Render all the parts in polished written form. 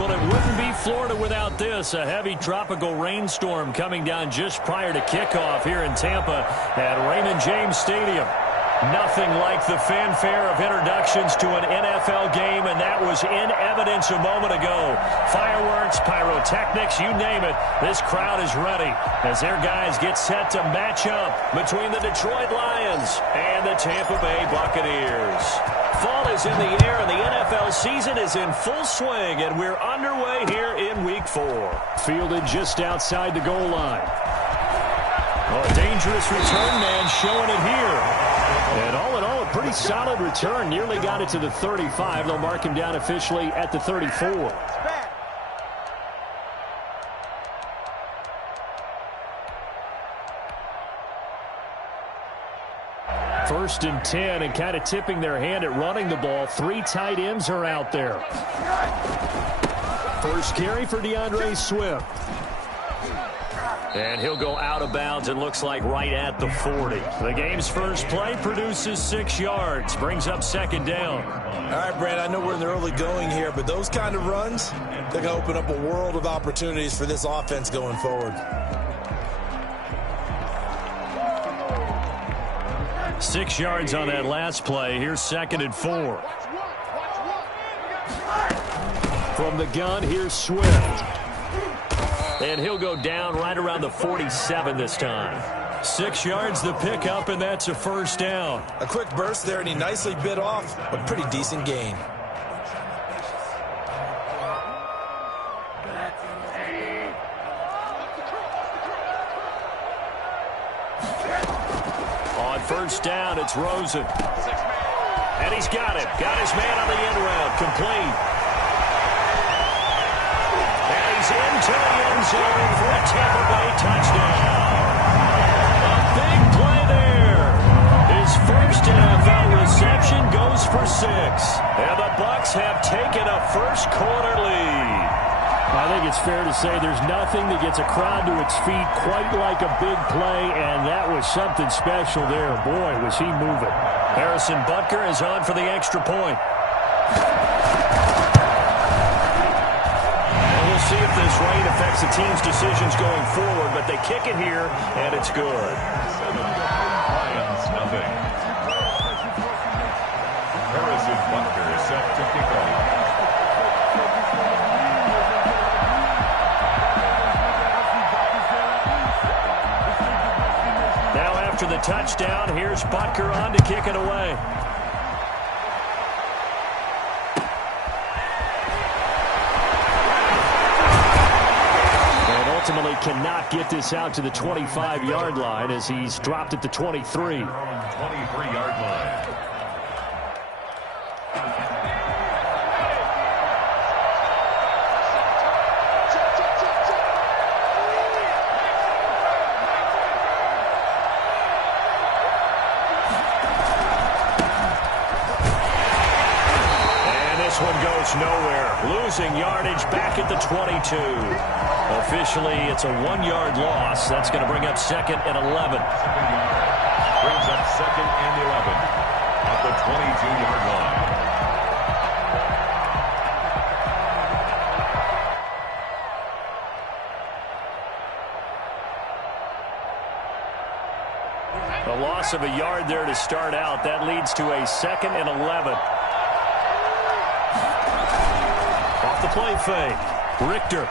Well, it wouldn't be Florida without this. A heavy tropical rainstorm coming down just prior to kickoff here in Tampa at Raymond James Stadium. Nothing like the fanfare of introductions to an NFL game, and that was in evidence a moment ago. Fireworks, pyrotechnics, you name it. This crowd is ready as their guys get set to match up between the Detroit Lions and the Tampa Bay Buccaneers. Fall is in the air, and the NFL season is in full swing, and we're underway here in Week 4. Fielded just outside the goal line. Oh, a dangerous return man showing it here. And all in all, a pretty solid return. Nearly got it to the 35. They'll mark him down officially at the 34. First and 10, and kind of tipping their hand at running the ball. 3 tight ends are out there. First carry for DeAndre Swift. And he'll go out of bounds, it looks like right at the 40. The game's first play produces 6 yards, brings up second down. All right, Brand, I know we're in the early going here, but those kind of runs, they're going to open up a world of opportunities for this offense going forward. 6 yards on that last play. Here's second and 4. From the gun, here's Swift. And he'll go down right around the 47 this time. 6 yards the pickup, and that's a first down. A quick burst there, and he nicely bit off a pretty decent gain. On first down, it's Rosen. And he's got it. Got his man on the end route. Complete. Into the end zone for a Tampa Bay touchdown. A big play there. His first NFL reception goes for 6. And the Bucs have taken a first quarter lead. I think it's fair to say there's nothing that gets a crowd to its feet quite like a big play, and that was something special there. Boy, was he moving. Harrison Butker is on for the extra point. See if this rain affects the team's decisions going forward, but they kick it here, and it's good. Lions, nothing. Harrison Butker is set to kick off. Now after the touchdown, here's Butker on to kick it away. Ultimately cannot get this out to the 25-yard line as he's dropped at the 23. 23-yard line. And this one goes nowhere. Losing yardage back at the 22. Officially, it's a 1-yard loss. That's going to bring up second and 11. Brings up second and 11 at the 22-yard line. A loss of a yard there to start out. That leads to a second and 11. Off the play fake. Richter.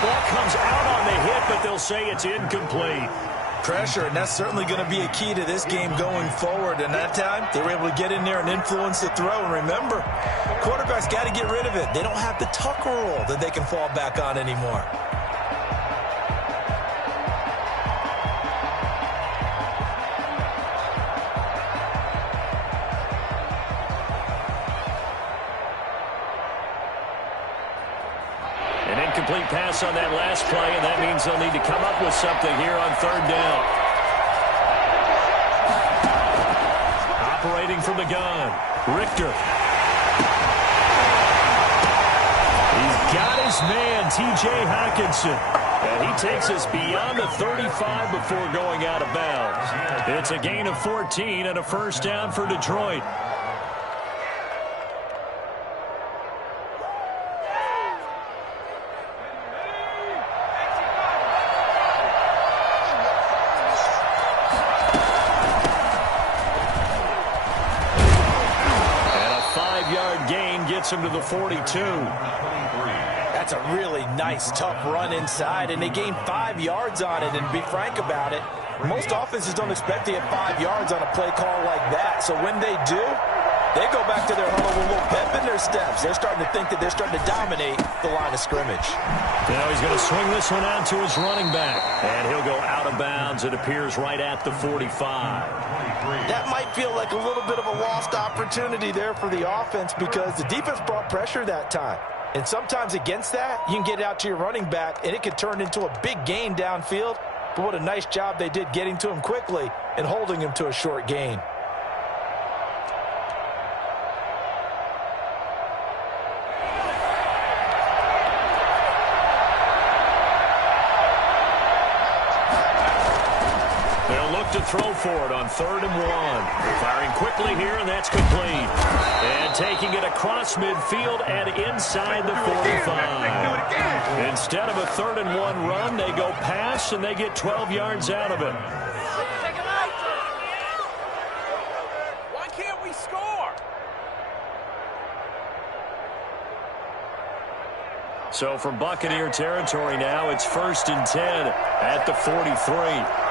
Ball comes out on the hit, but they'll say it's incomplete. Pressure, and that's certainly going to be a key to this game going forward. And that time, they were able to get in there and influence the throw. And remember, quarterbacks got to get rid of it. They don't have the tuck rule that they can fall back on anymore. Incomplete pass on that last play, and that means they'll need to come up with something here on third down. Operating from the gun, Richter. He's got his man, T.J. Hockenson. And he takes us beyond the 35 before going out of bounds. It's a gain of 14 and a first down for Detroit. gets him to the 42. That's a really nice, tough run inside, and they gained 5 yards on it. And to be frank about it, most offenses don't expect to get 5 yards on a play call like that. So when they do, they go back to their huddle with a little pep in their steps. They're starting to think that they're starting to dominate the line of scrimmage. Now he's going to swing this one out to his running back. And he'll go out of bounds. It appears right at the 45. That might feel like a little bit of a lost opportunity there for the offense because the defense brought pressure that time. And sometimes against that, you can get it out to your running back, and it can turn into a big gain downfield. But what a nice job they did getting to him quickly and holding him to a short gain. To throw for it on 3rd and 1. Firing quickly here, and that's complete. And taking it across midfield and inside the 45. Instead of a 3rd and 1 run, they go pass, and they get 12 yards out of it. Why can't we score? So from Buccaneer territory now, it's 1st and 10 at the 43.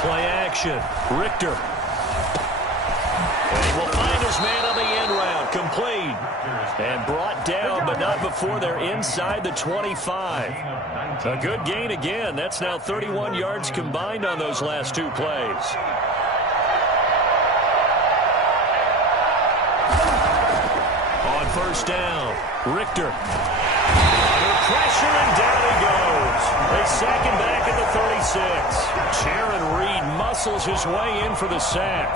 Play action. Richter. And he will find his man on the end route. Complete. And brought down, but not before they're inside the 25. A good gain again. That's now 31 yards combined on those last 2 plays. On 1st down, Richter. Under pressure, and down he goes. They sack him back at the 36. Sharon Reed muscles his way in for the sack.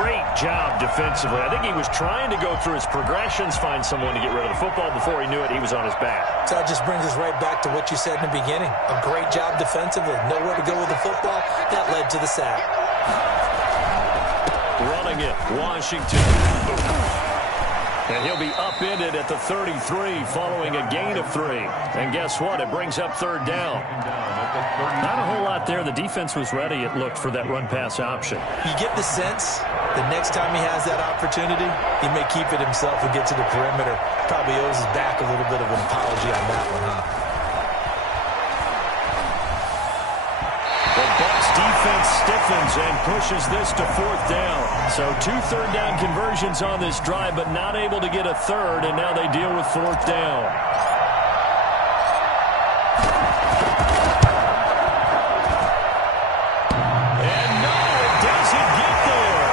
Great job defensively. I think he was trying to go through his progressions, find someone to get rid of the football. Before he knew it, he was on his back. So that just brings us right back to what you said in the beginning. A great job defensively. Nowhere to go with the football. That led to the sack. Running it, Washington. And he'll be upended at the 33 following a gain of 3. And guess what? It brings up 3rd down. Not a whole lot there. The defense was ready, it looked, for that run-pass option. You get the sense the next time he has that opportunity, he may keep it himself and get to the perimeter. Probably owes his back a little bit of an apology on that one, huh? The Bucs defense stiffens and pushes this to 4th down. So 2 third-down conversions on this drive, but not able to get a 3rd, and now they deal with 4th down. And no, it doesn't get there.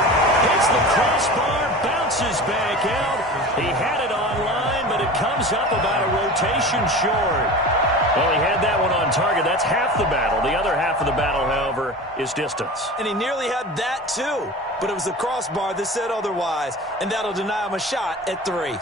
Hits the crossbar, bounces back out. He had it online, but it comes up about a rotation short. Well, he had that one on target. That's half the battle. The other half of the battle, however, is distance. And he nearly had that, too. But it was the crossbar that said otherwise. And that'll deny him a shot at 3.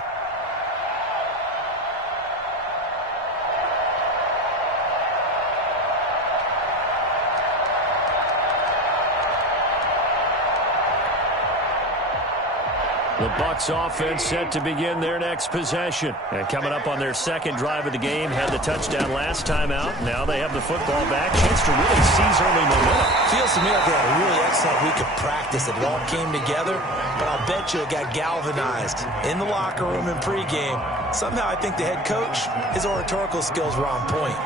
The Bucs offense set to begin their next possession. And coming up on their 2nd drive of the game, had the touchdown last time out. Now they have the football back. Chance to really seize early momentum. Feels to me like they had a really excellent week of practice. It all came together, but I'll bet you it got galvanized in the locker room in pregame. Somehow I think the head coach, his oratorical skills were on point.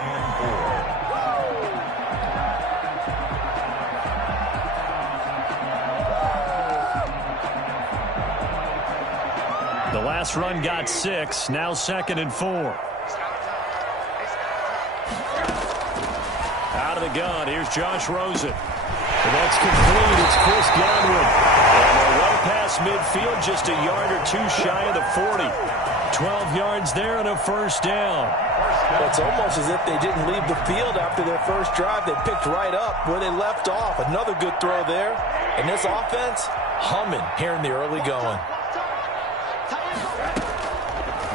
The last run got 6, now 2nd and 4. Out of the gun, here's Josh Rosen. And that's complete, it's Chris Godwin. And they're well past midfield, just a yard or 2 shy of the 40. 12 yards there and a 1st down. Well, it's almost as if they didn't leave the field after their first drive. They picked right up where they left off. Another good throw there. And this offense, humming here in the early going.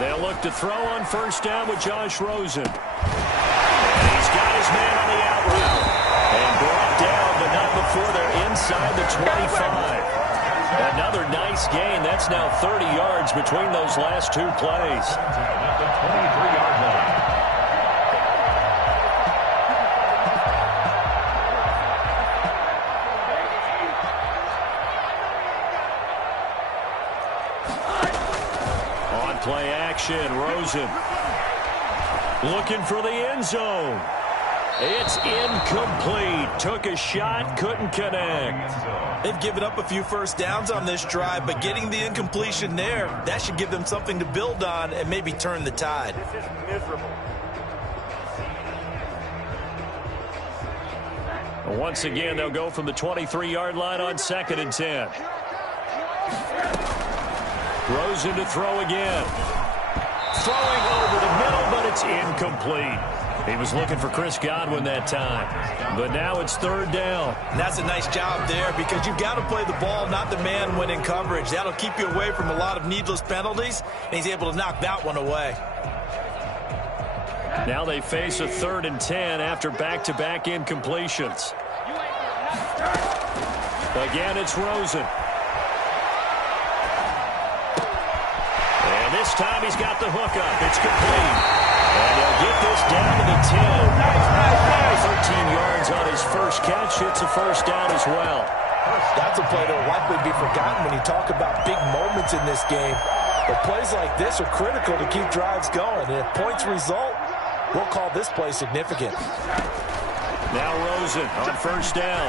They'll look to throw on 1st down with Josh Rosen. And he's got his man on the out route. And brought down, but not before they're inside the 25. Another nice gain. That's now 30 yards between those last 2 plays. At the 23-yard line. motion. Rosen looking for the end zone. It's incomplete. Took a shot, couldn't connect. They've given up a few first downs on this drive, but getting the incompletion there, that should give them something to build on and maybe turn the tide. This is miserable. Once again, they'll go from the 23-yard line on 2nd and 10. Rosen to throw again. Throwing over the middle, but it's incomplete. He was looking for Chris Godwin that time. But now it's 3rd down. And that's a nice job there because you've got to play the ball, not the man when in coverage. That'll keep you away from a lot of needless penalties, and he's able to knock that one away. Now they face a 3rd and 10 after back-to-back incompletions. Again, it's Rosen. And this time he's got the hook up. It's complete. And he'll get this down to the 10. 13 yards on his first catch. It's a first down as well. That's a play that will likely be forgotten when you talk about big moments in this game. But plays like this are critical to keep drives going. And if points result, we'll call this play significant. Now Rosen on first down.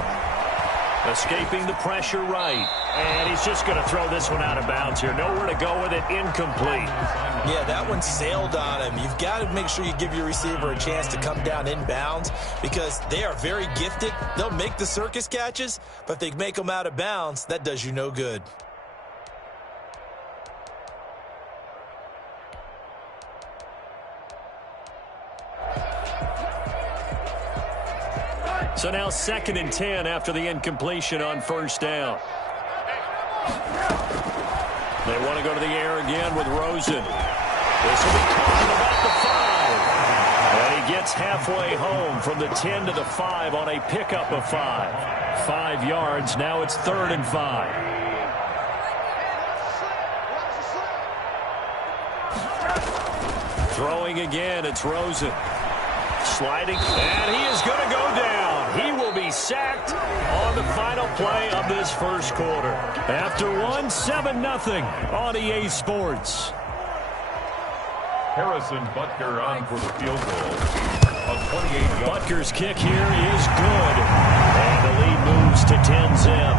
Escaping the pressure right. And he's just going to throw this one out of bounds here. Nowhere to go with it. Incomplete. Yeah, that one sailed on him. You've got to make sure you give your receiver a chance to come down inbounds because they are very gifted. They'll make the circus catches, but if they make them out of bounds, that does you no good. So now 2nd and 10 after the incompletion on first down. They want to go to the air again with Rosen. This will be caught about the 5. And he gets halfway home from the 10 to the 5 on a pickup of 5. 5 yards. Now it's 3rd and 5. Throwing again, it's Rosen. Sliding, and he is going to go down. He will be sacked on the final play of this first quarter. After one, 7-0 on EA Sports. Harrison Butker on for the field goal. A 28-yard. Butker's kick here is good. And the lead moves to 10-zip.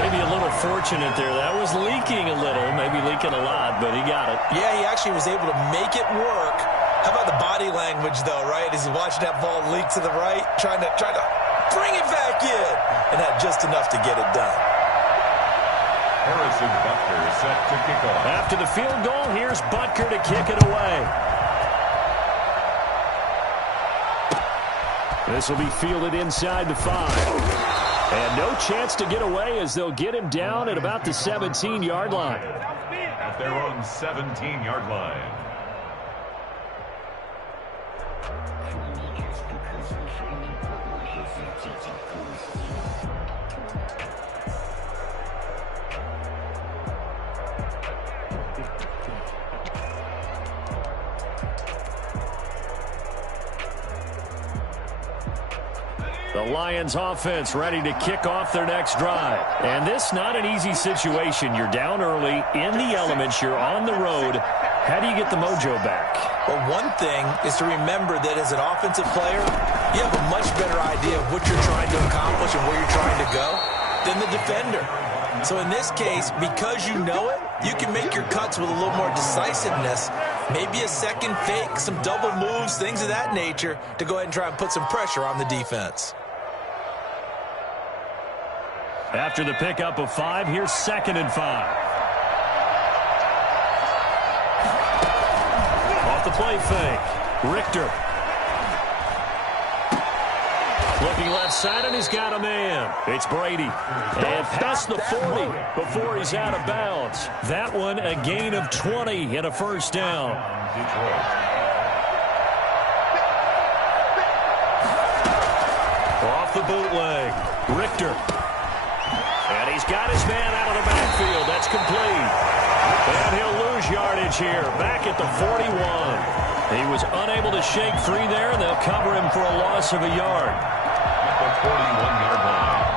Maybe a little fortunate there. That was leaking a little, maybe leaking a lot, but he got it. Yeah, he actually was able to make it work. How about the body language, though, right? As he's watching that ball leak to the right, trying to bring it back in, and had just enough to get it done. Harrison Butker is set to kick off. After the field goal, here's Butker to kick it away. This will be fielded inside the 5. And no chance to get away as they'll get him down at about the 17-yard line. At their own 17-yard line. The Lions offense ready to kick off their next drive. And this not an easy situation. You're down early, in the elements, you're on the road. How do you get the mojo back? Well, one thing is to remember that as an offensive player, you have a much better idea of what you're trying to accomplish and where you're trying to go than the defender. So in this case, because you know it, you can make your cuts with a little more decisiveness. Maybe a second fake, some double moves, things of that nature to go ahead and try and put some pressure on the defense. After the pickup of 5, here's 2nd and 5. Off the play fake. Richter. Looking left side, and he's got a man. It's Brady. And past the 40 before he's out of bounds. That one, a gain of 20 and a first down. Off the bootleg. Richter. And he's got his man out of the backfield. That's complete. And he'll lose yardage here. Back at the 41. He was unable to shake free there, and they'll cover him for a loss of a yard. At the 41-yard line.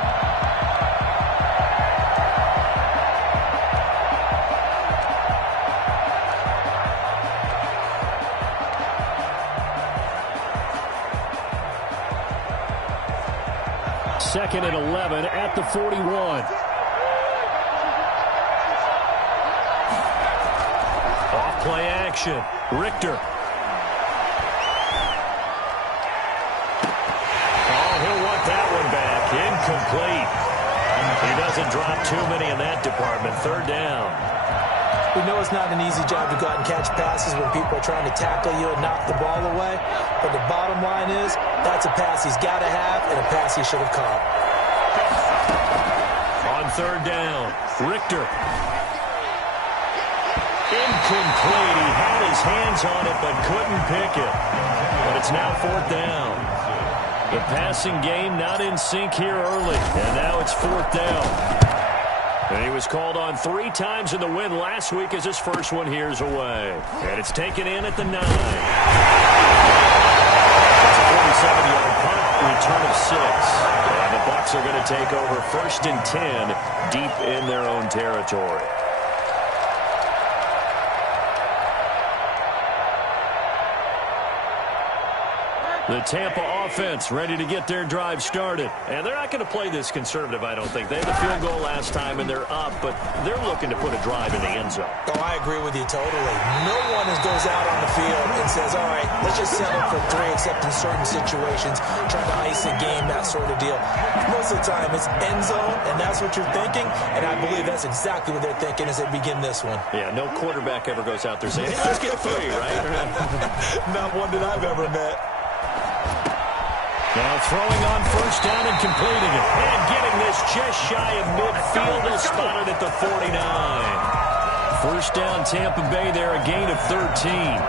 2nd and 11 at the 41. Off-play action. Richter. Oh, he'll want that one back. Incomplete. He doesn't drop too many in that department. 3rd down. We know it's not an easy job to go out and catch passes when people are trying to tackle you and knock the ball away. But the bottom line is, that's a pass he's got to have and a pass he should have caught. On 3rd down, Richter. Incomplete. He had his hands on it but couldn't pick it. But it's now 4th down. The passing game not in sync here early. And now it's 4th down. And he was called on 3 times in the win last week as his first one here's away. And it's taken in at the 9. It's a 47-yard punt, return of 6. And the Bucs are going to take over 1st and 10 deep in their own territory. The Tampa offense ready to get their drive started. And they're not going to play this conservative, I don't think. They had the field goal last time, and they're up, but they're looking to put a drive in the end zone. Oh, I agree with you totally. No one goes out on the field and says, all right, let's just settle for 3, except in certain situations, trying to ice a game, that sort of deal. Most of the time, it's end zone, and that's what you're thinking, and I believe that's exactly what they're thinking as they begin this one. Yeah, no quarterback ever goes out there saying, hey, let's get 3, right? Not one that I've ever met. Now throwing on 1st down and completing it. And getting this just shy of midfield. He'll spot it at the 49. 1st down Tampa Bay there, a gain of 13.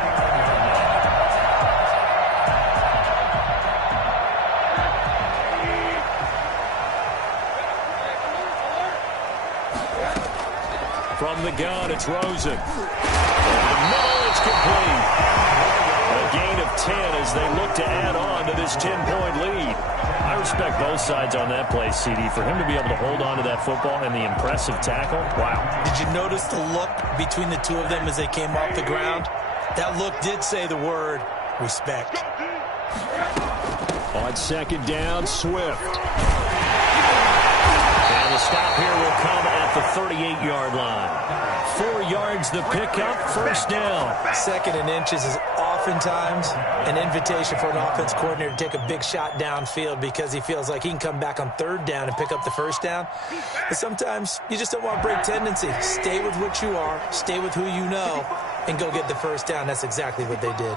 From the gun, it's Rosen. Over the middle, it's complete. A gain of 10 as they look to add on to this 10-point lead. I respect both sides on that play, CD. For him to be able to hold on to that football and the impressive tackle, wow. Did you notice the look between the two of them as they came off the ground? That look did say the word respect. On 2nd down, Swift. And the stop here will come at the 38-yard line. 4 yards the pickup, 1st down. 2nd and inches is oftentimes an invitation for an offense coordinator to take a big shot downfield because he feels like he can come back on 3rd down and pick up the 1st down. But sometimes you just don't want to break tendency. Stay with what you are, stay with who you know, and go get the 1st down. That's exactly what they did.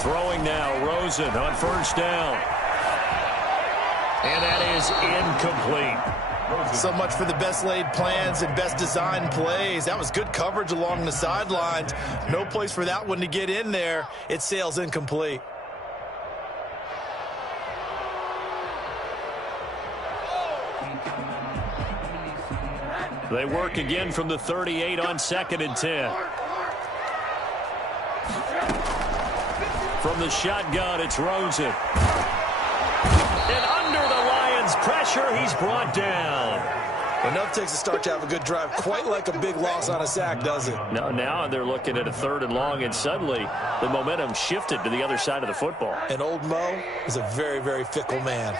Throwing now, Rosen on 1st down. And that is incomplete. So much for the best laid plans and best designed plays. That was good coverage along the sidelines. No place for that one to get in there. It sails incomplete. They work again from the 38 on 2nd and 10. From the shotgun, it's Rosen. And under the Lions' pressure, he's brought down. Enough takes a start to have a good drive. Quite like a big loss on a sack, does it? No, now they're looking at a 3rd and long, and suddenly the momentum shifted to the other side of the football. And old Mo is a very, very fickle man.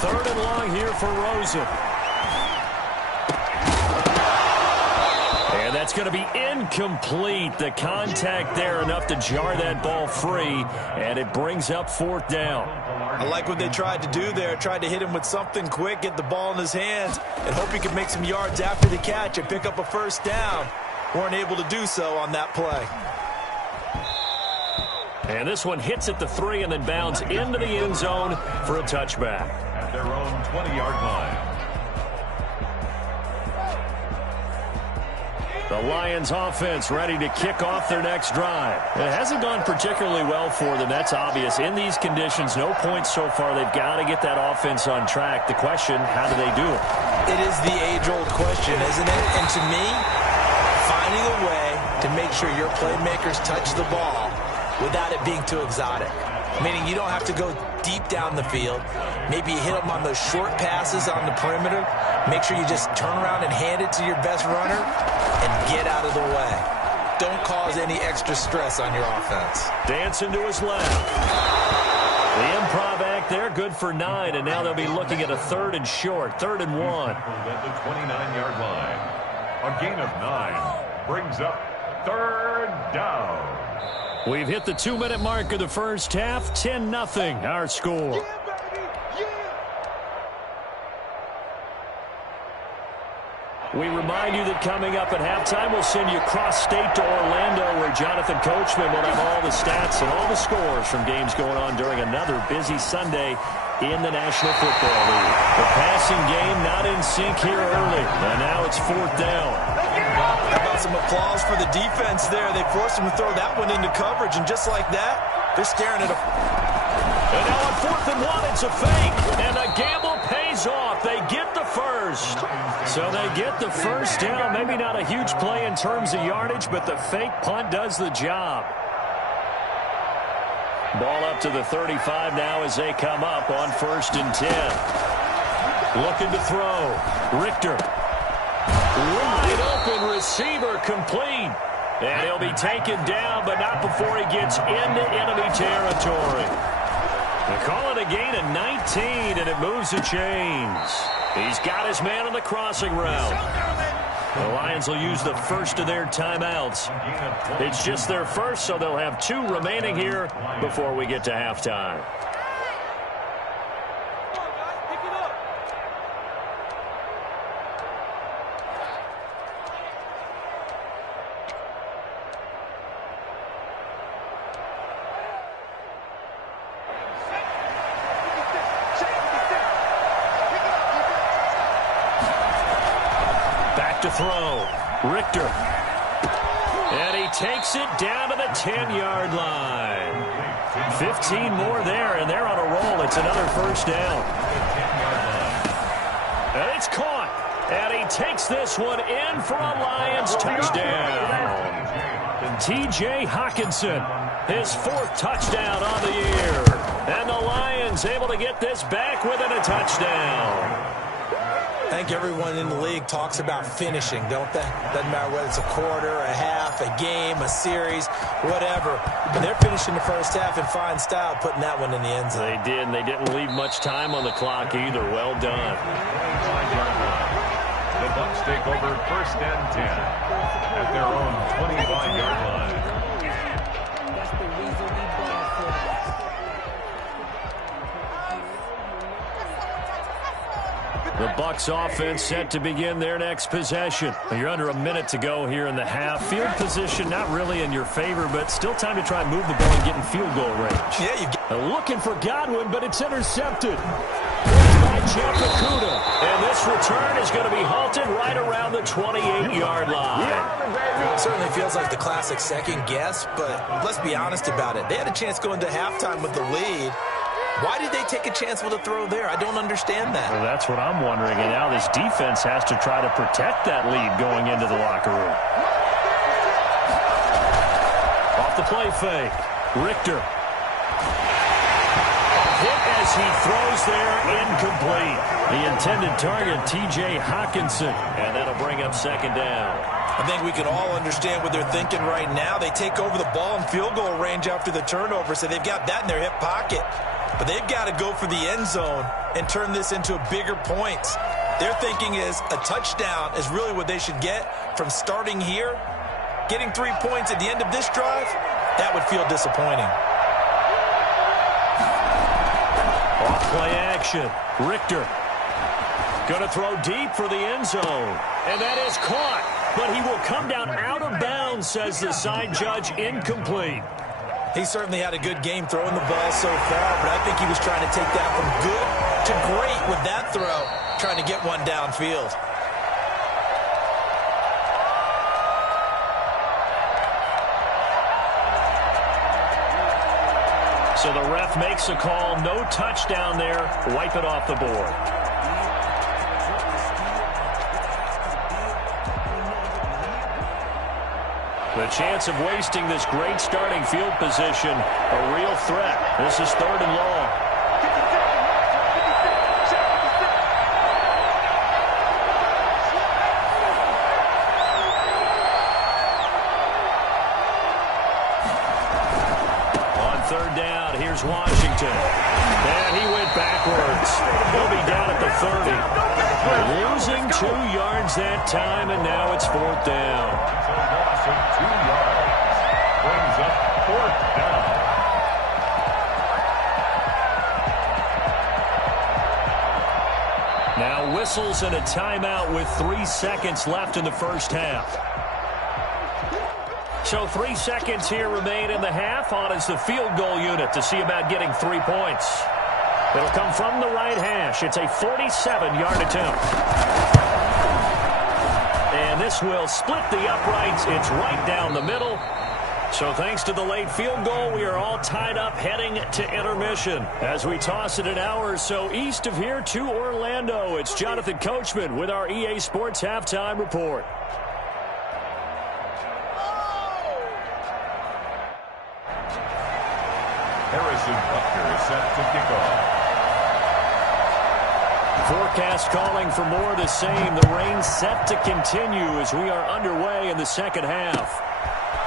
3rd and long here for Rosen. And that's going to be incomplete. The contact there enough to jar that ball free, and it brings up 4th down. I like what they tried to do there. Tried to hit him with something quick, get the ball in his hands, and hope he could make some yards after the catch and pick up a 1st down. Weren't able to do so on that play. And this one hits at the 3 and then bounds into the end zone for a touchback. At their own 20-yard line. The Lions offense ready to kick off their next drive. It hasn't gone particularly well for them. That's obvious. In these conditions, no points so far. They've got to get that offense on track. The question, how do they do it? It is the age-old question, isn't it? And to me, finding a way to make sure your playmakers touch the ball without it being too exotic. Meaning you don't have to go deep down the field. Maybe you hit them on those short passes on the perimeter. Make sure you just turn around and hand it to your best runner and get out of the way. don't cause any extra stress on your offense. Dancing to his left. The improv act there, good for 9, and now they'll be looking at a 3rd and short, 3rd and 1. At the 29-yard line. A gain of 9 brings up 3rd down. We've hit the 2-minute mark of the first half, 10-0 our score. We remind you that coming up at halftime, we'll send you cross-state to Orlando, where Jonathan Coachman will have all the stats and all the scores from games going on during another busy Sunday in the National Football League. The passing game not in sync here early, and now it's 4th down. How about some applause for the defense there? They forced him to throw that one into coverage, and just like that, they're staring at him. And now on 4th and 1, it's a fake, and the gamble pays off. They get the first. So they get the first down. Maybe not a huge play in terms of yardage, but the fake punt does the job. Ball up to the 35 now as they come up on 1st and 10. Looking to throw. Richter. Wide open receiver complete. And he'll be taken down, but not before he gets into enemy territory. They call it a gain of 19, and it moves the chains. He's got his man on the crossing route. The Lions will use the first of their timeouts. It's just their first, so they'll have 2 remaining here before we get to halftime. To throw. Richter. And he takes it down to the 10-yard line. 15 more there, and they're on a roll. It's another first down. And it's caught. And he takes this one in for a Lions touchdown. T.J. Hawkinson, his 4th touchdown on the year. And the Lions able to get this back within a touchdown. I think everyone in the league talks about finishing, don't they? Doesn't matter whether it's a quarter, a half, a game, a series, whatever. But they're finishing the first half in fine style, putting that one in the end zone. They did, and they didn't leave much time on the clock either. Well done. The Bucs take over 1st and 10 at their own 25-yard line. The Bucs offense set to begin their next possession. You're under a minute to go here in the half. Field position not really in your favor, but still time to try and move the ball and get in field goal range. Yeah, looking for Godwin, but it's intercepted. By Chapacuda. And this return is going to be halted right around the 28-yard line. It certainly feels like the classic second guess, but let's be honest about it. They had a chance going to halftime with the lead. Why did they take a chance with a throw there? I don't understand that. Well, that's what I'm wondering. And now this defense has to try to protect that lead going into the locker room. Off the play fake. Richter. Hit as he throws there, incomplete. The intended target, T.J. Hawkinson. And that'll bring up 2nd down. I think we can all understand what they're thinking right now. They take over the ball in field goal range after the turnover, so they've got that in their hip pocket. But they've got to go for the end zone and turn this into bigger points. Their thinking is a touchdown is really what they should get from starting here. Getting 3 points at the end of this drive, that would feel disappointing. Off play action. Richter. Going to throw deep for the end zone. And that is caught. But he will come down out of bounds, says the side judge, incomplete. He certainly had a good game throwing the ball so far, but I think he was trying to take that from good to great with that throw, trying to get one downfield. So the ref makes a call, no touchdown there, wipe it off the board. The chance of wasting this great starting field position, a real threat. This is 3rd and long. third down. Here's Washington. And he went backwards. He'll be down at the 30. Losing 2 yards that time, and now it's fourth down. It's a loss of 2 yards. Brings up fourth down. Now whistles and a timeout with 3 seconds left in the first half. So 3 seconds here remain in the half. On is the field goal unit to see about getting 3 points. It'll come from the right hash. It's a 47-yard attempt. And this will split the uprights. It's right down the middle. So thanks to the late field goal, we are all tied up heading to intermission. As we toss it an hour or so east of here to Orlando, it's Jonathan Coachman with our EA Sports Halftime Report. Harrison Butker is set to kick off. Forecast calling for more of the same. The rain set to continue as we are underway in the second half.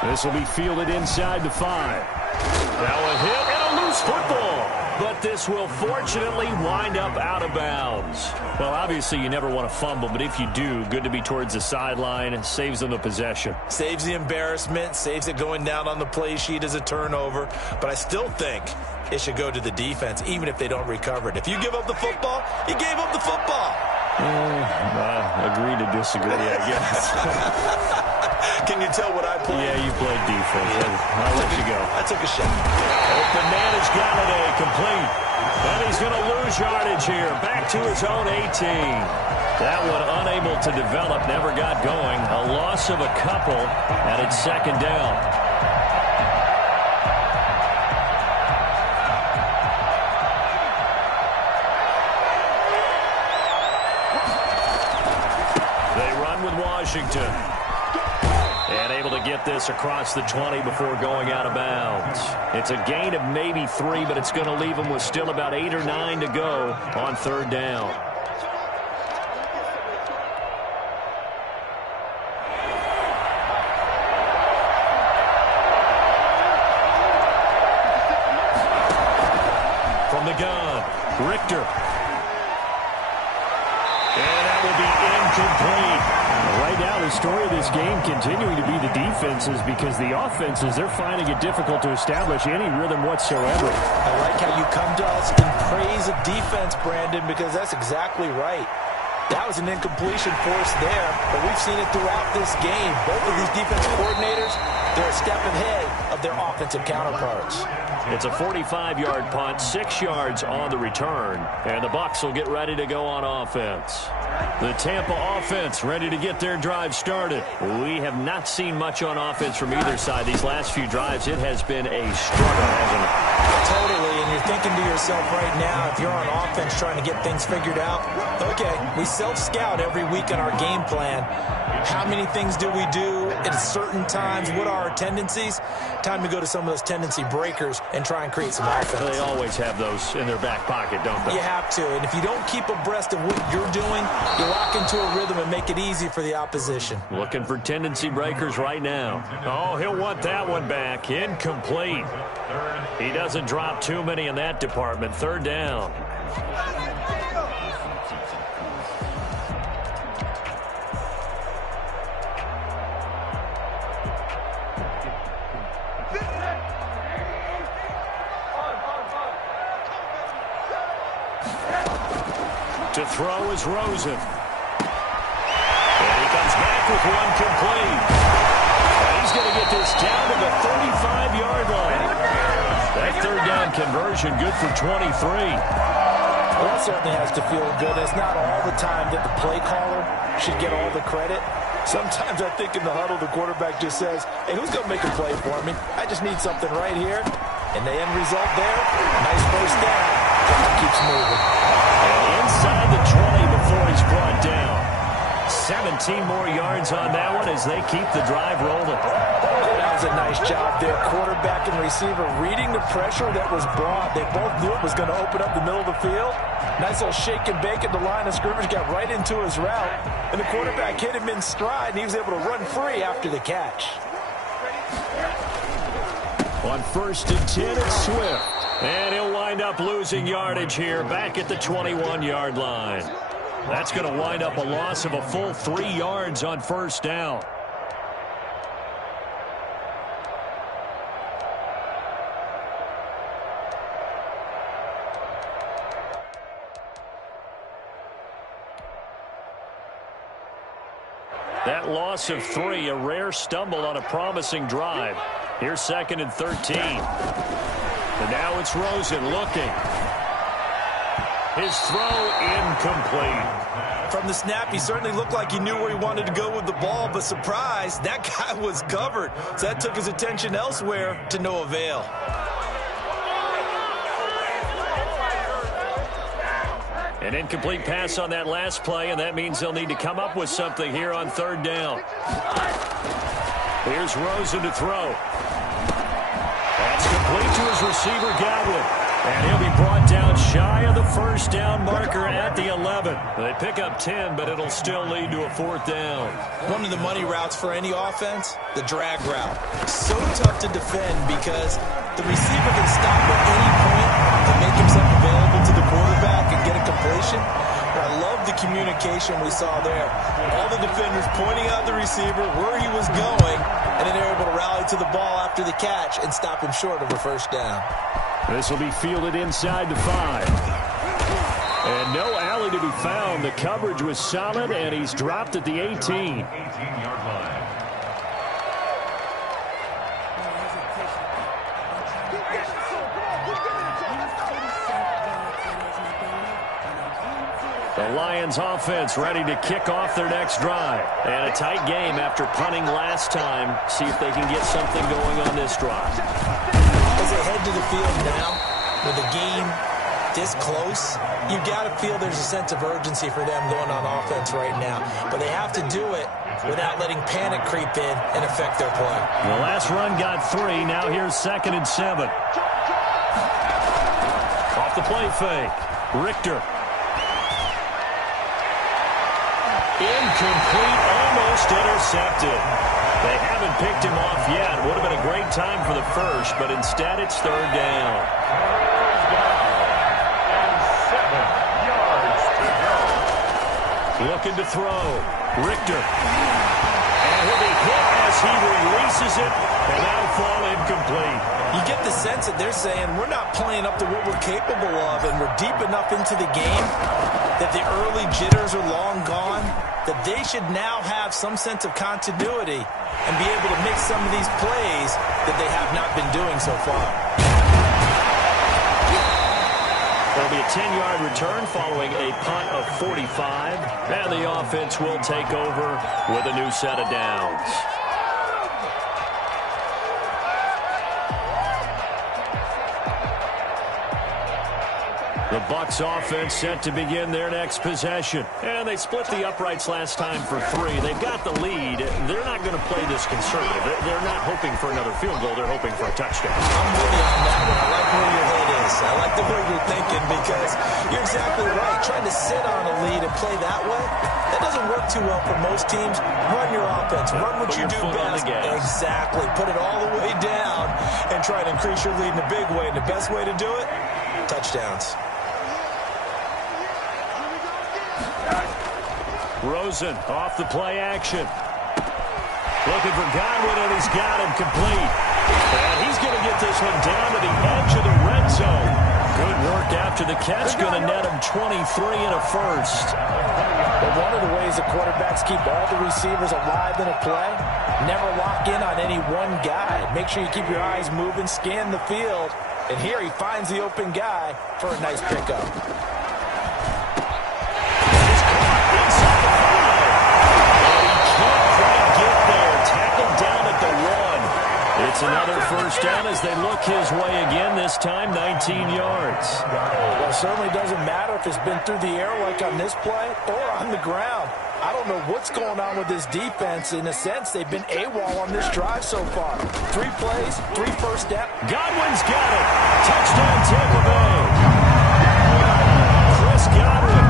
This will be fielded inside the 5. Now a hit and a loose football. But this will fortunately wind up out of bounds. Well, obviously you never want to fumble, but if you do, good to be towards the sideline. Saves them the possession. Saves the embarrassment, saves it going down on the play sheet as a turnover. But I still think it should go to the defense, even if they don't recover it. If you give up the football, you gave up the football. Agree to disagree, I guess. Can you tell what I played? Yeah, you played defense. Yeah. I'll let you go. I took a shot. Open man is Galladay, complete. And he's going to lose yardage here. Back to his own 18. That one unable to develop, never got going. A loss of a couple, and it's second down. Washington. And able to get this across the 20 before going out of bounds. It's a gain of maybe 3, but it's going to leave them with still about 8 or 9 to go on third down. From the gun, Richter. And that will be incomplete. Right now, the story of this game continuing to be the defenses, because the offenses, they're finding it difficult to establish any rhythm whatsoever. I like how you come to us and praise a defense, Brandon, because that's exactly right. That was an incompletion force there, but we've seen it throughout this game. Both of these defense coordinators, they're a step ahead of their offensive counterparts. It's a 45-yard punt, 6 yards on the return, and the Bucs will get ready to go on offense. The Tampa offense ready to get their drive started. We have not seen much on offense from either side. These last few drives, it has been a struggle, hasn't it? Totally, and you're thinking to yourself right now, if you're on offense trying to get things figured out, okay, we self-scout every week on our game plan. How many things do we do at certain times? What are our tendencies? Time to go to some of those tendency breakers and try and create some offense. They always have those in their back pocket, don't they? You have to, and if you don't keep abreast of what you're doing, you lock into a rhythm and make it easy for the opposition. Looking for tendency breakers right now. Oh, he'll want that one back. Incomplete. He doesn't drop too many in that department. Third down. To throw is Rosen. And he comes back with one complete. And he's going to get this down to the 35-yard line. That third down conversion good for 23. Well, that certainly has to feel good. It's not all the time that the play caller should get all the credit. Sometimes I think in the huddle, the quarterback just says, hey, who's going to make a play for me? I just need something right here. And the end result there, nice first down. Keeps moving. And inside the 20 before he's brought down. 17 more yards on that one as they keep the drive rolling. That was a nice job there. Quarterback and receiver reading the pressure that was brought. They both knew it was going to open up the middle of the field. Nice little shake and bake at the line of scrimmage. Got right into his route. And the quarterback hit him in stride, and he was able to run free after the catch. On 1st and 10, it's Swift. And he'll wind up losing yardage here back at the 21-yard line. That's going to wind up a loss of a full 3 yards on 1st down. That loss of 3, a rare stumble on a promising drive. Here's 2nd and 13. And now it's Rosen looking. His throw incomplete. From the snap, he certainly looked like he knew where he wanted to go with the ball, but surprise, that guy was covered. So that took his attention elsewhere to no avail. An incomplete pass on that last play, and that means they'll need to come up with something here on 3rd down. Here's Rosen to throw. That's complete to his receiver, Godwin. And he'll be brought down shy of the 1st down marker at the 11. They pick up 10, but it'll still lead to a 4th down. One of the money routes for any offense, the drag route. So tough to defend because the receiver can stop at any point to make himself available to the quarterback and get a completion. But I love the communication we saw there. All the defenders pointing out the receiver, where he was going, and then they're able to rally to the ball after the catch and stop him short of a 1st down. This will be fielded inside the 5. And no alley to be found. The coverage was solid, and he's dropped at the 18. 18-yard line. The Lions offense ready to kick off their next drive. And a tight game after punting last time. See if they can get something going on this drive. As they head to the field now, with the game this close, you've got to feel there's a sense of urgency for them going on offense right now. But they have to do it without letting panic creep in and affect their play. The last run got 3. Now here's 2nd and 7. Off the play fake. Richter. Incomplete, almost intercepted. They haven't picked him off yet. Would have been a great time for the 1st, but instead it's 3rd down. And 7 yards to go. Looking to throw. Richter. And he'll be hit as he releases it, and that'll fall incomplete. You get the sense that they're saying we're not playing up to what we're capable of, and we're deep enough into the game that the early jitters are long gone, that they should now have some sense of continuity and be able to make some of these plays that they have not been doing so far. There'll be a 10-yard return following a punt of 45, and the offense will take over with a new set of downs. The Bucs offense set to begin their next possession. And they split the uprights last time for 3. They've got the lead. They're not going to play this conservative. They're not hoping for another field goal. They're hoping for a touchdown. I'm with you on that one. I like where your head is. I like the way you're thinking because you're exactly right. Trying to sit on a lead and play that way, that doesn't work too well for most teams. Run your offense. Run what you do best. Exactly. Put it all the way down and try to increase your lead in a big way. And the best way to do it, touchdowns. Rosen off the play action. Looking for Godwin, and he's got him complete. And he's going to get this one down to the edge of the red zone. Good work after the catch. Going to net him 23 and a 1st. But one of the ways the quarterbacks keep all the receivers alive in a play, never lock in on any one guy. Make sure you keep your eyes moving, scan the field. And here he finds the open guy for a nice pickup. It's another 1st down as they look his way again, this time 19 yards. Well, it certainly doesn't matter if it's been through the air like on this play or on the ground. I don't know what's going on with this defense. In a sense, they've been AWOL on this drive so far. 3 plays, 3 first down. Godwin's got it. Touchdown, Tampa Bay. Chris Godwin,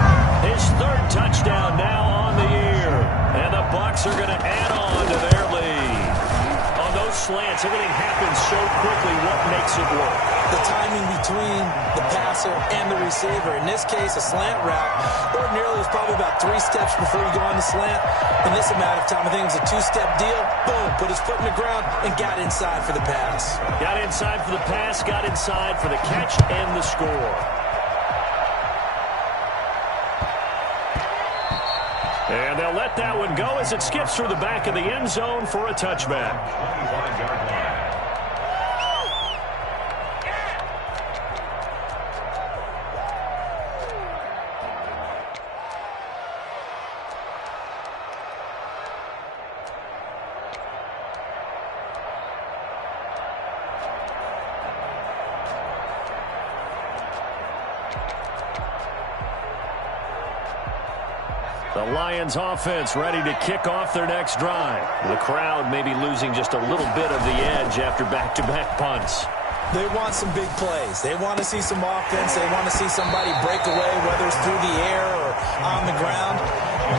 his 3rd touchdown now on the year. And the Bucs are going to add on to their lead. On those slants. Everything happens so quickly. What makes it work? The timing between the passer and the receiver. In this case, a slant route ordinarily is probably about 3 steps before you go on the slant. In this amount of time, I think it was a 2-step deal. Boom, put his foot in the ground and got inside for the pass. Got inside for the pass, got inside for the catch and the score. And they'll let that one go as it skips through the back of the end zone for a touchback. 25-yard line. The Lions offense ready to kick off their next drive. The crowd may be losing just a little bit of the edge after back-to-back punts. They want some big plays. They want to see some offense. They want to see somebody break away, whether it's through the air or on the ground.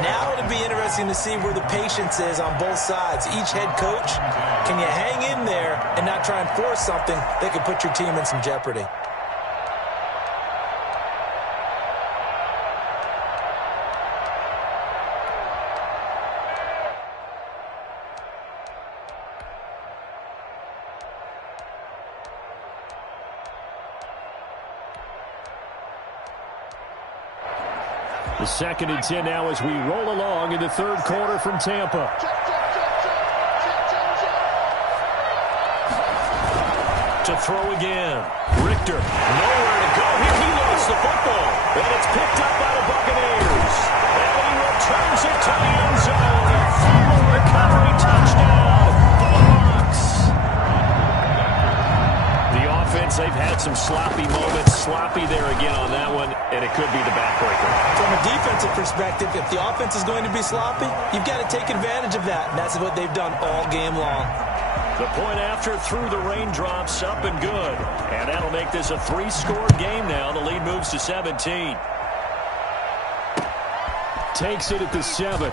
Now it'll be interesting to see where the patience is on both sides. Each head coach, can you hang in there and not try and force something that could put your team in some jeopardy? The 2nd and 10 now as we roll along in the third quarter from Tampa. To throw again. Richter, nowhere to go here. He lost the football. And it's picked up by the Buccaneers. And he returns it to the end zone. A fumble recovery touchdown for the Bucs. The offense, they've had some sloppy moments. Sloppy there again on that one. And it could be the backbreaker. From a defensive perspective, if the offense is going to be sloppy, you've got to take advantage of that. And that's what they've done all game long. The point after through the raindrops, up and good. And that'll make this a 3-score game now. The lead moves to 17. Takes it at the 7.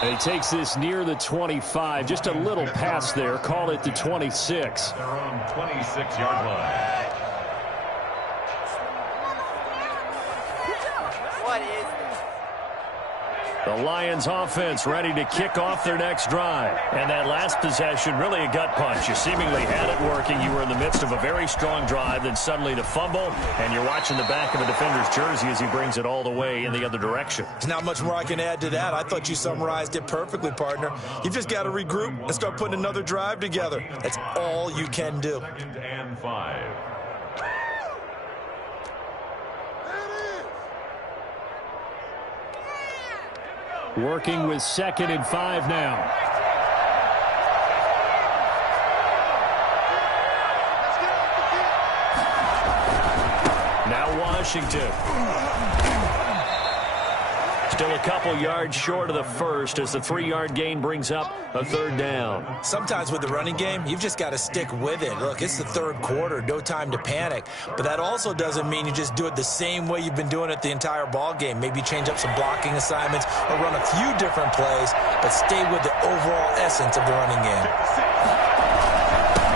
And he takes this near the 25. Just a little pass there. Call it the 26. Their own 26-yard line. What is this? The Lions offense ready to kick off their next drive. And that last possession, really a gut punch. You seemingly had it working. You were in the midst of a very strong drive. Then suddenly the fumble. And you're watching the back of a defender's jersey as he brings it all the way in the other direction. There's not much more I can add to that. I thought you summarized it perfectly, partner. You've just got to regroup and start putting another drive together. That's all you can do. 2nd and 5. Working with 2nd and 5 now. Now Washington. Still a couple yards short of the first as the 3-yard gain brings up a 3rd down. Sometimes with the running game, you've just got to stick with it. Look, it's the 3rd quarter, no time to panic. But that also doesn't mean you just do it the same way you've been doing it the entire ball game. Maybe change up some blocking assignments or run a few different plays, but stay with the overall essence of the running game.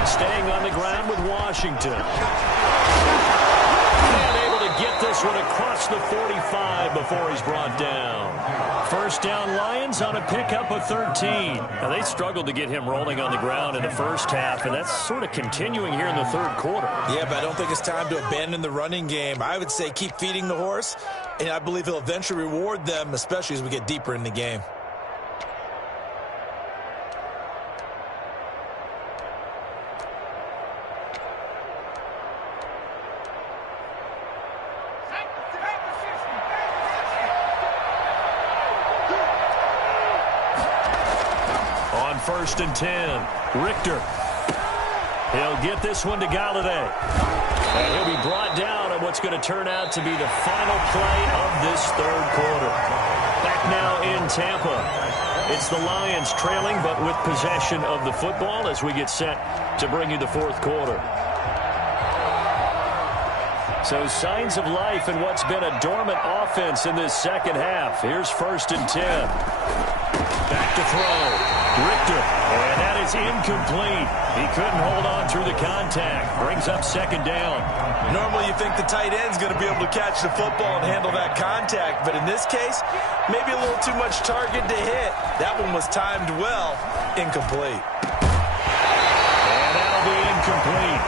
Staying on the ground with Washington. And able to get this one across the 45 before he's brought down. 1st down Lions on a pickup of 13. Now they struggled to get him rolling on the ground in the first half, and that's sort of continuing here in the 3rd quarter. Yeah, but I don't think it's time to abandon the running game. I would say keep feeding the horse, and I believe he'll eventually reward them, especially as we get deeper in the game. On 1st and 10, Richter. He'll get this one to Galladay. And he'll be brought down on what's going to turn out to be the final play of this 3rd quarter. Back now in Tampa. It's the Lions trailing, but with possession of the football as we get set to bring you the 4th quarter. So signs of life in what's been a dormant offense in this 2nd half. Here's 1st and 10. Back to throw. Richter. And that is incomplete. He couldn't hold on through the contact. Brings up second down. Normally you think the tight end's going to be able to catch the football and handle that contact, but in this case, maybe a little too much target to hit. That one was timed well. Incomplete. And that'll be incomplete.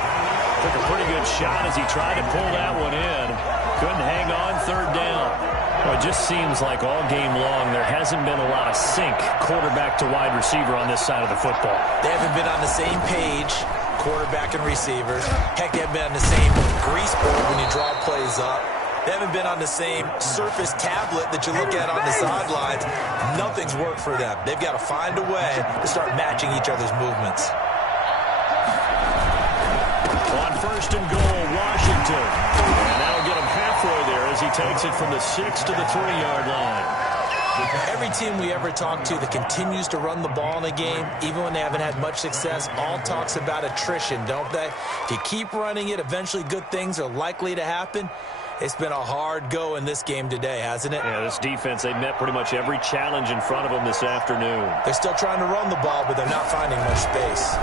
Took a pretty good shot as he tried to pull that one in. Couldn't hang on, third down. Well, it just seems like all game long there hasn't been a lot of sync quarterback to wide receiver on this side of the football. They haven't been on the same page, quarterback and receivers. Heck, they haven't been on the same grease board when you draw plays up. They haven't been on the same surface tablet that you look at on the sidelines. Nothing's worked for them. They've got to find a way to start matching each other's movements. On first and goal, Washington. And that'll get him halfway there as he takes it from the 6 to the 3-yard line. Every team we ever talk to that continues to run the ball in a game, even when they haven't had much success, all talks about attrition, don't they? If you keep running it, eventually good things are likely to happen. It's been a hard go in this game today, hasn't it? Yeah, this defense, they've met pretty much every challenge in front of them this afternoon. They're still trying to run the ball, but they're not finding much space.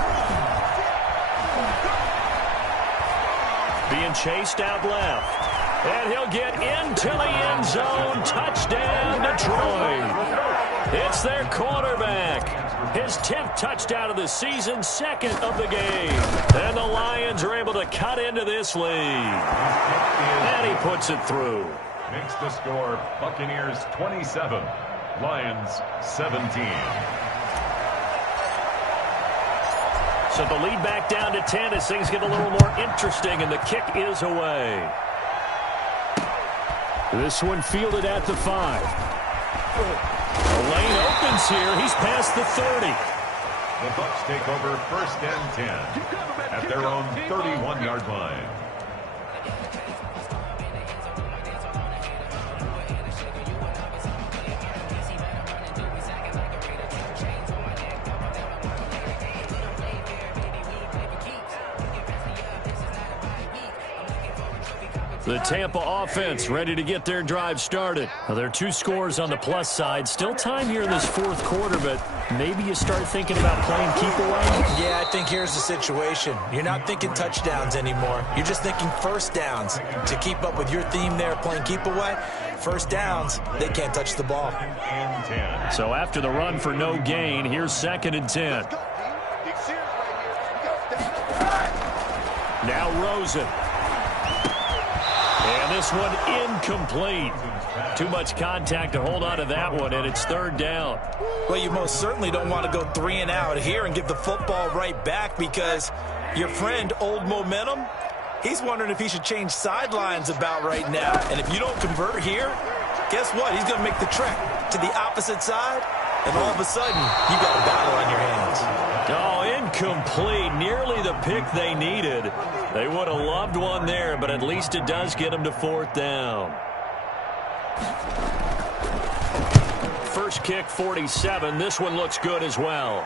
Being chased out left. And he'll get into the end zone. Touchdown, Detroit. It's their quarterback. His 10th touchdown of the season, second of the game. And the Lions are able to cut into this lead. And he puts it through. Makes the score Buccaneers 27, Lions 17. So the lead back down to 10 as things get a little more interesting, and the kick is away. This one fielded at the 5. The lane opens here. He's past the 30. The Bucs take over first and 10 at their own 31-yard line. The Tampa offense ready to get their drive started. Well, there are 2 scores on the plus side. Still time here in this fourth quarter, but maybe you start thinking about playing keep away. Yeah, I think here's the situation. You're not thinking touchdowns anymore. You're just thinking first downs. To keep up with your theme there, playing keep away, first downs, they can't touch the ball. So after the run for no gain, here's second and 10. Now Rosen. And this one incomplete. Too much contact to hold on to that one, and it's third down. Well, you most certainly don't want to go 3 and out here and give the football right back, because your friend, Old Momentum, he's wondering if he should change sidelines about right now. And if you don't convert here, guess what? He's going to make the trek to the opposite side, and all of a sudden, you got a battle on your hands. Oh, incomplete. Nearly the pick they needed. They would have loved one there, but at least it does get them to fourth down. First kick, 47. This one looks good as well.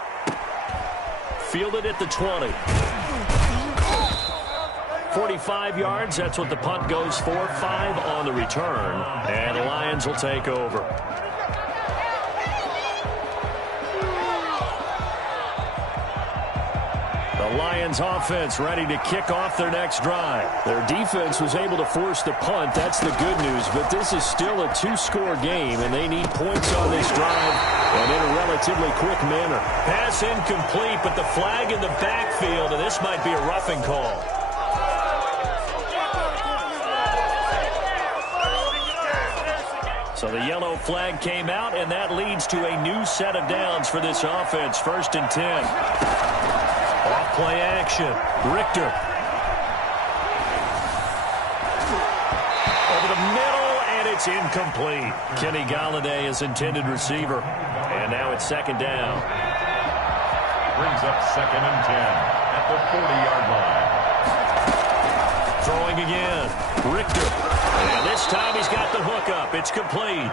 Fielded at the 20. 45 yards, that's what the punt goes for. 5 on the return, and the Lions will take over. The Lions offense ready to kick off their next drive. Their defense was able to force the punt. That's the good news. But this is still a 2-score game, and they need points on this drive and in a relatively quick manner. Pass incomplete, but the flag in the backfield, and this might be a roughing call. So the yellow flag came out, and that leads to a new set of downs for this offense. First and 10. Off-play action. Richter. Over the middle, and it's incomplete. Kenny Golladay is intended receiver. And now it's second down. Brings up second and 10 at the 40-yard line. Throwing again. Richter. And this time he's got the hook up. It's complete.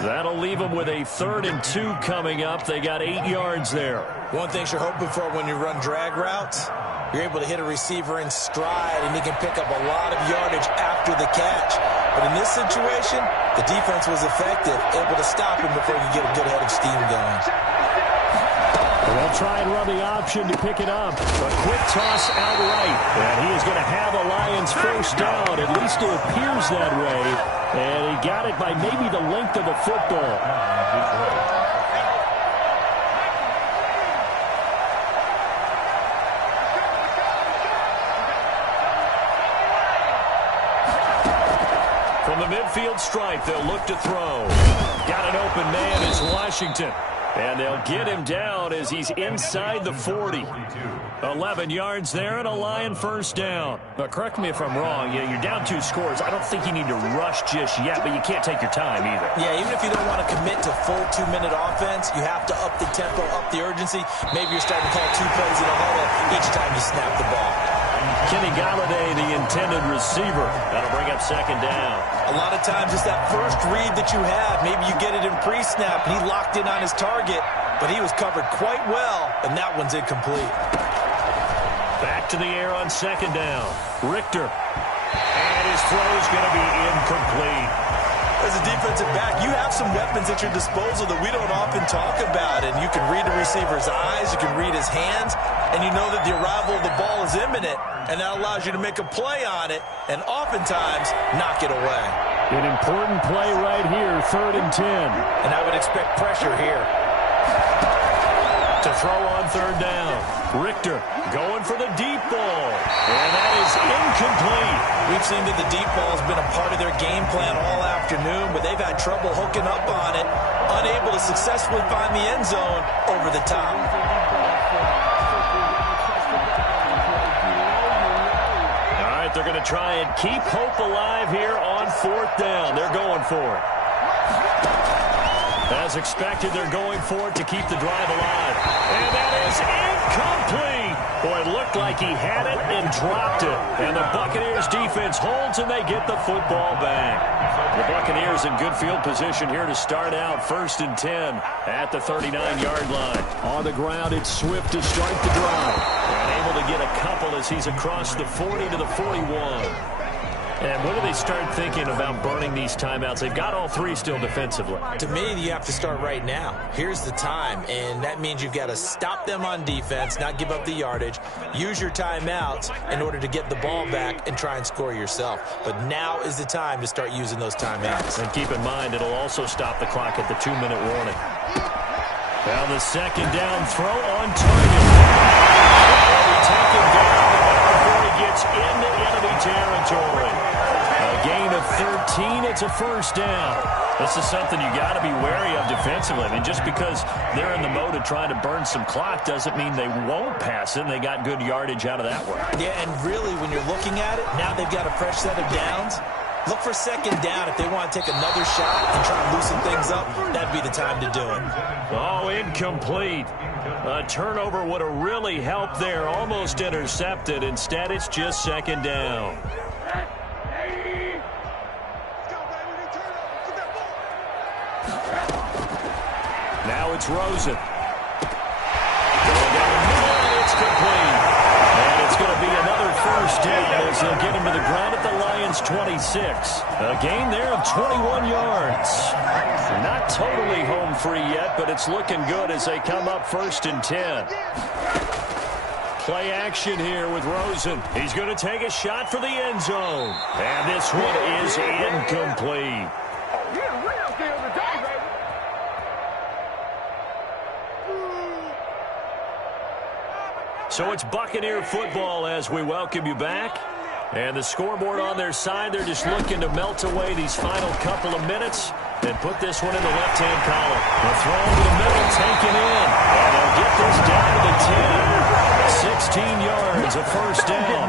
That'll leave him with a 3rd and 2 coming up. They got 8 yards there. One thing you're hoping for when you run drag routes, you're able to hit a receiver in stride, and he can pick up a lot of yardage after the catch. But in this situation, the defense was effective, able to stop him before he could get a good head of steam going. They'll try and run the option to pick it up. A quick toss outright. And he is going to have the Lions first down. At least it appears that way. And he got it by maybe the length of a football. From the midfield stripe, they'll look to throw. Got an open man is Washington. And they'll get him down as he's inside the 40. 11 yards there and a Lion first down. But correct me if I'm wrong. Yeah, you're down 2 scores. I don't think you need to rush just yet, but you can't take your time either. Yeah, even if you don't want to commit to full 2-minute offense, you have to up the tempo, up the urgency. Maybe you're starting to call 2 plays in a huddle each time you snap the ball. Kenny Galladay, the intended receiver. That'll bring up second down. A lot of times it's that first read that you have. Maybe you get it in pre-snap, and he locked in on his target, but he was covered quite well, and that one's incomplete. Back to the air on second down. Richter. And his throw's going to be incomplete. As a defensive back, you have some weapons at your disposal that we don't often talk about, and you can read the receiver's eyes, you can read his hands, and you know that the arrival of the ball is imminent, and that allows you to make a play on it and oftentimes knock it away. An important play right here, 3rd and 10. And I would expect pressure here. To throw on 3rd down. Richter going for the deep ball. And that is incomplete. We've seen that the deep ball has been a part of their game plan all afternoon, but they've had trouble hooking up on it, unable to successfully find the end zone over the top. They're going to try and keep hope alive here on 4th down. They're going for it. As expected, they're going for it to keep the drive alive. And that is incomplete. Boy, it looked like he had it and dropped it. And the Buccaneers defense holds and they get the football back. The Buccaneers in good field position here to start out 1st and 10 at the 39-yard line. On the ground, it's Swift to start the drive. And able to get a couple as he's across the 40 to the 41. And when do they start thinking about burning these timeouts? They've got all 3 still defensively. To me, you have to start right now. Here's the time, and that means you've got to stop them on defense, not give up the yardage, use your timeouts in order to get the ball back and try and score yourself. But now is the time to start using those timeouts. And keep in mind, it'll also stop the clock at the 2-minute warning. Now the second down throw on target. Taken down before he gets into enemy territory. A gain of 13, it's a first down. This is something you got to be wary of defensively. I mean, just because they're in the mode of trying to burn some clock doesn't mean they won't pass it, and they got good yardage out of that one. Yeah, and really, when you're looking at it, now they've got a fresh set of downs. Look for second down. If they want to take another shot and try and loosen things up, that'd be the time to do it. Oh, incomplete. A turnover would have really helped there. Almost intercepted. Instead, it's just second down. Now it's Rosen. Going down the middle, and it's complete. And it's going to be another first down as they'll get him to the ground at the Lions' 26. A gain there of 21 yards. Not totally home free yet, but it's looking good as they come up 1st and 10. Play action here with Rosen. He's going to take a shot for the end zone. And this one is incomplete. So it's Buccaneer football as we welcome you back. And the scoreboard on their side, they're just looking to melt away these final couple of minutes and put this one in the left-hand column. The throw over the middle, taken in. And they'll get this down to the 10. 16 yards, a first down.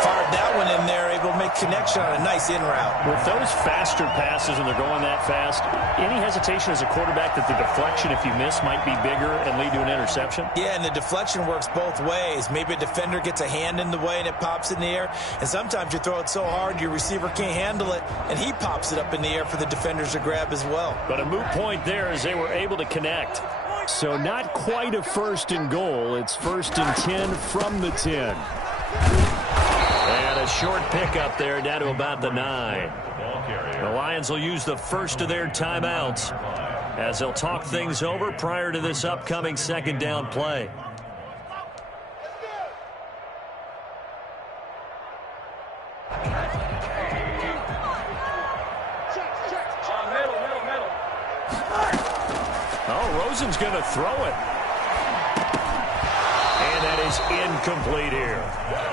Fired that one in there, able to make connections. protection on a nice in route. With those faster passes when they're going that fast, any hesitation as a quarterback that the deflection, if you miss, might be bigger and lead to an interception? Yeah, and the deflection works both ways. Maybe a defender gets a hand in the way and it pops in the air. And sometimes you throw it so hard your receiver can't handle it, and he pops it up in the air for the defenders to grab as well. But a moot point there as they were able to connect. So not quite a 1st and goal. It's 1st and 10 from the 10. And a short pickup there down to about the 9. The Lions will use the first of their timeouts as they'll talk things over prior to this upcoming 2nd down play. Oh, Rosen's going to throw it. And that is incomplete here.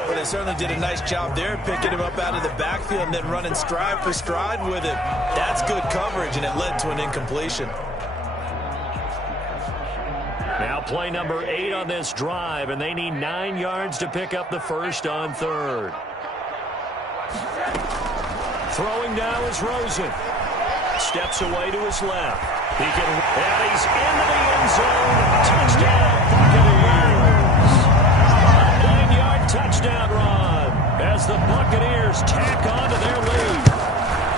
Well, they certainly did a nice job there, picking him up out of the backfield and then running stride for stride with him. That's good coverage, and it led to an incompletion. Now play number 8 on this drive, and they need 9 yards to pick up the first on 3rd. Throwing now is Rosen. Steps away to his left. And he's into the end zone. Touchdown, Buccaneers. A 9-yard touchdown run as the Buccaneers tack on to their lead.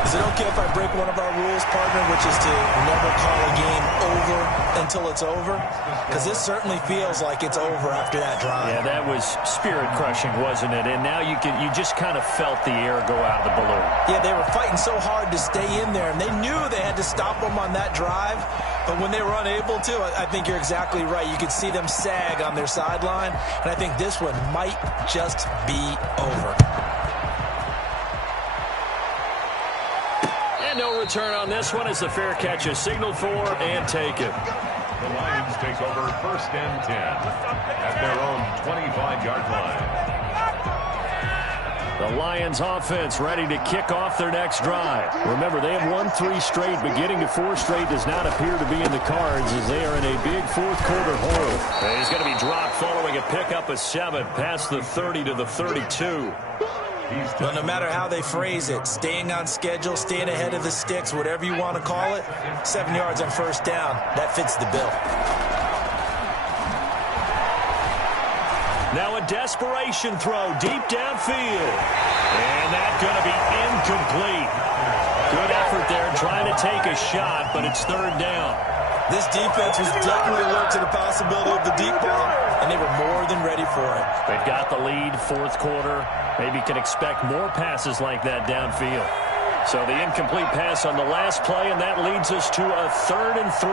Is it okay if I break one of our rules, partner, which is to never call a game over until it's over? Because this certainly feels like it's over after that drive. Yeah, that was spirit-crushing, wasn't it? And now you just kind of felt the air go out of the balloon. Yeah, they were fighting so hard to stay in there, and they knew they had to stop them on that drive. But when they were unable to, I think you're exactly right. You could see them sag on their sideline, and I think this one might just be over. No return on this one as the fair catch is signaled for and taken. The Lions take over 1st and 10 at their own 25-yard line. The Lions offense ready to kick off their next drive. Remember, they have won 3 straight, but getting to 4 straight does not appear to be in the cards as they are in a big 4th quarter hole. And he's going to be dropped following a pickup of 7 past the 30 to the 32. Well, no matter how they phrase it, staying on schedule, staying ahead of the sticks, whatever you want to call it, 7 yards on 1st down, that fits the bill. Now a desperation throw deep downfield. And that's going to be incomplete. Good effort there trying to take a shot, but it's 3rd down. This defense was definitely alert to the possibility of the deep ball, and they were more than ready for it. They've got the lead, 4th quarter. Maybe can expect more passes like that downfield. So the incomplete pass on the last play, and that leads us to a 3rd and 3.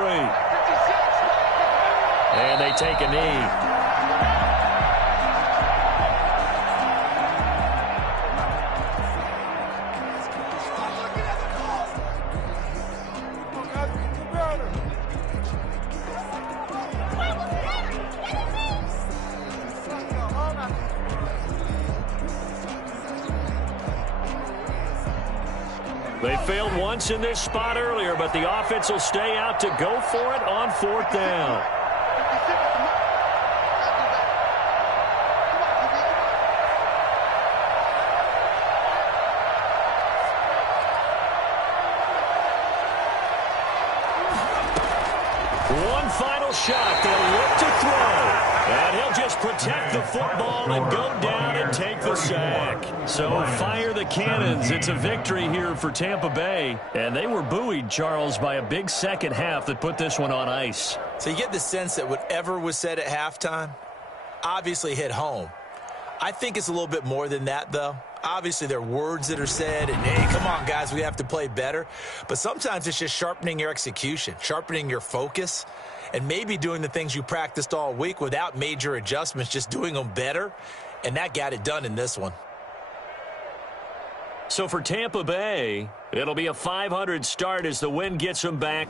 And they take a knee. They failed once in this spot earlier, but the offense will stay out to go for it on 4th down. One final shot. They'll look to throw. And he'll just protect the football and go down and take the sack. So fire the cannons. It's a victory here for Tampa Bay. And they were buoyed, Charles, by a big second half that put this one on ice. So you get the sense that whatever was said at halftime obviously hit home. I think it's a little bit more than that, though. Obviously, there are words that are said, and, hey, come on, guys, we have to play better. But sometimes it's just sharpening your execution, sharpening your focus, and maybe doing the things you practiced all week without major adjustments, just doing them better, and that got it done in this one. So for Tampa Bay, it'll be a .500 start as the win gets them back